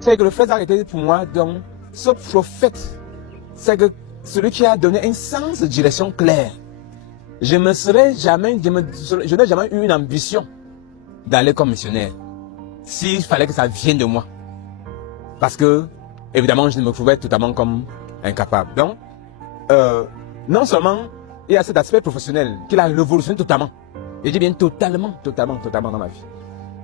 C'est que le frère Zach était pour moi donc ce prophète. C'est que celui qui a donné un sens de direction clair. Je n'ai jamais eu une ambition d'aller comme missionnaire. S'il fallait que ça vienne de moi. Parce que, évidemment, je me trouvais totalement comme incapable. Donc, non seulement il y a cet aspect professionnel qu'il a révolutionné totalement. Je dis bien totalement dans ma vie.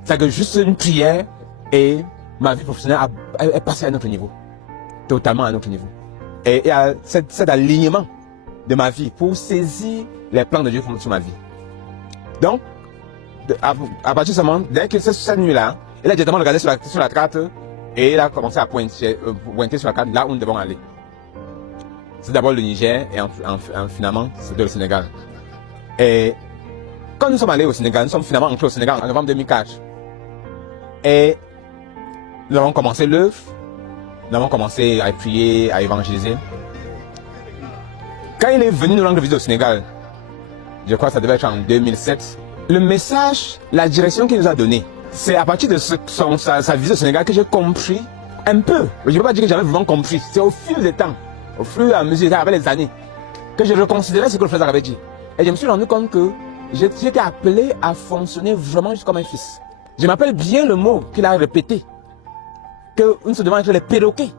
C'est que juste une prière et ma vie professionnelle est passée à un autre niveau. Totalement à un autre niveau. Et il y a cet alignement de ma vie pour saisir les plans de Dieu sur ma vie. Donc, à partir de ce moment, dès que c'est cette nuit-là, il a directement regardé sur la carte et il a commencé à pointer sur la carte là où nous devons aller. C'est d'abord le Niger et finalement c'est le Sénégal. Et quand nous sommes allés au Sénégal, nous sommes finalement entrés au Sénégal en novembre 2004. Et nous avons commencé l'œuvre, nous avons commencé à prier, à évangéliser. Quand il est venu nous rendre visite au Sénégal, je crois que ça devait être en 2007, le message, la direction qu'il nous a donnée, c'est à partir de sa visite au Sénégal que j'ai compris un peu. Je ne peux pas dire que j'avais vraiment compris. C'est au fil des temps, au fur et à mesure, avec les années, que je reconsidérais ce que le frère avait dit. Et je me suis rendu compte que j'étais appelé à fonctionner vraiment juste comme un fils. Je m'appelle bien le mot qu'il a répété. Que nous se devons être les perroquets.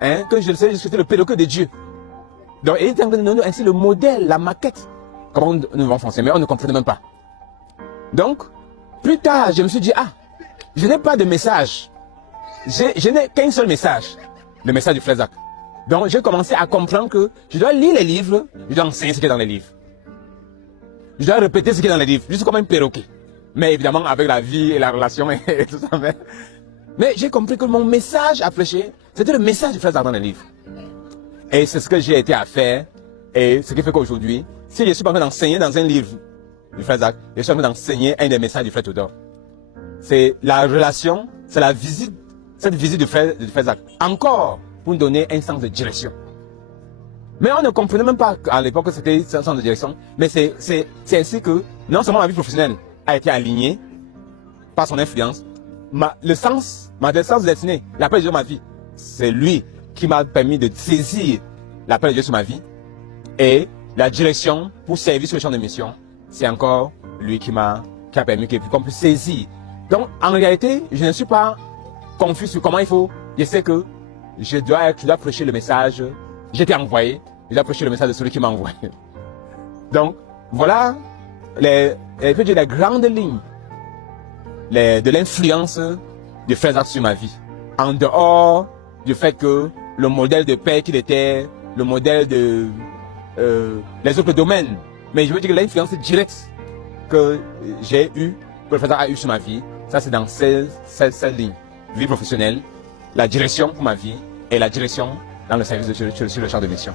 Que je sais, j'étais le perroquet de Dieu. Donc, il était en train de nous donner ainsi le modèle, la maquette. Comment nous devons fonctionner, mais on ne comprenait même pas. Donc, plus tard, je me suis dit, je n'ai pas de message. Je n'ai qu'un seul message. Le message du frère Zach. Donc, j'ai commencé à comprendre que je dois lire les livres, je dois enseigner ce qui est dans les livres. Je dois répéter ce qui est dans les livres, juste comme un perroquet. Mais évidemment, avec la vie et la relation et tout ça. Mais j'ai compris que mon message à prêcher, c'était le message du frère Zach dans les livres. Et c'est ce que j'ai été à faire. Et ce qui fait qu'aujourd'hui, si je suis pas en train d'enseigner dans un livre du frère Zach, je suis en train d'enseigner un des messages du frère Théodore. C'est la relation, c'est la visite, cette visite du frère Zach. Encore pour nous donner un sens de direction. Mais on ne comprenait même pas à l'époque que c'était un sens de direction. Mais c'est ainsi que non seulement ma vie professionnelle a été alignée par son influence, le sens de destinée, l'appel de Dieu sur ma vie, c'est lui qui m'a permis de saisir l'appel de Dieu sur ma vie. Et la direction pour servir sur le champ de mission, c'est encore lui qui a permis qu'on puisse saisir. Donc, en réalité, je ne suis pas confus sur comment il faut. Je sais que je dois prêcher le message. J'ai été envoyé. Je dois prêcher le message de celui qui m'a envoyé. Donc, voilà les grandes lignes de l'influence du frère Zach sur ma vie. En dehors du fait que le modèle de paix qu'il était, le modèle de les autres domaines. Mais je veux dire que l'influence directe que j'ai eue, que le frère Zach a eu sur ma vie, ça c'est dans cette ligne. Vie professionnelle, la direction pour ma vie et la direction dans le service sur le champ de mission.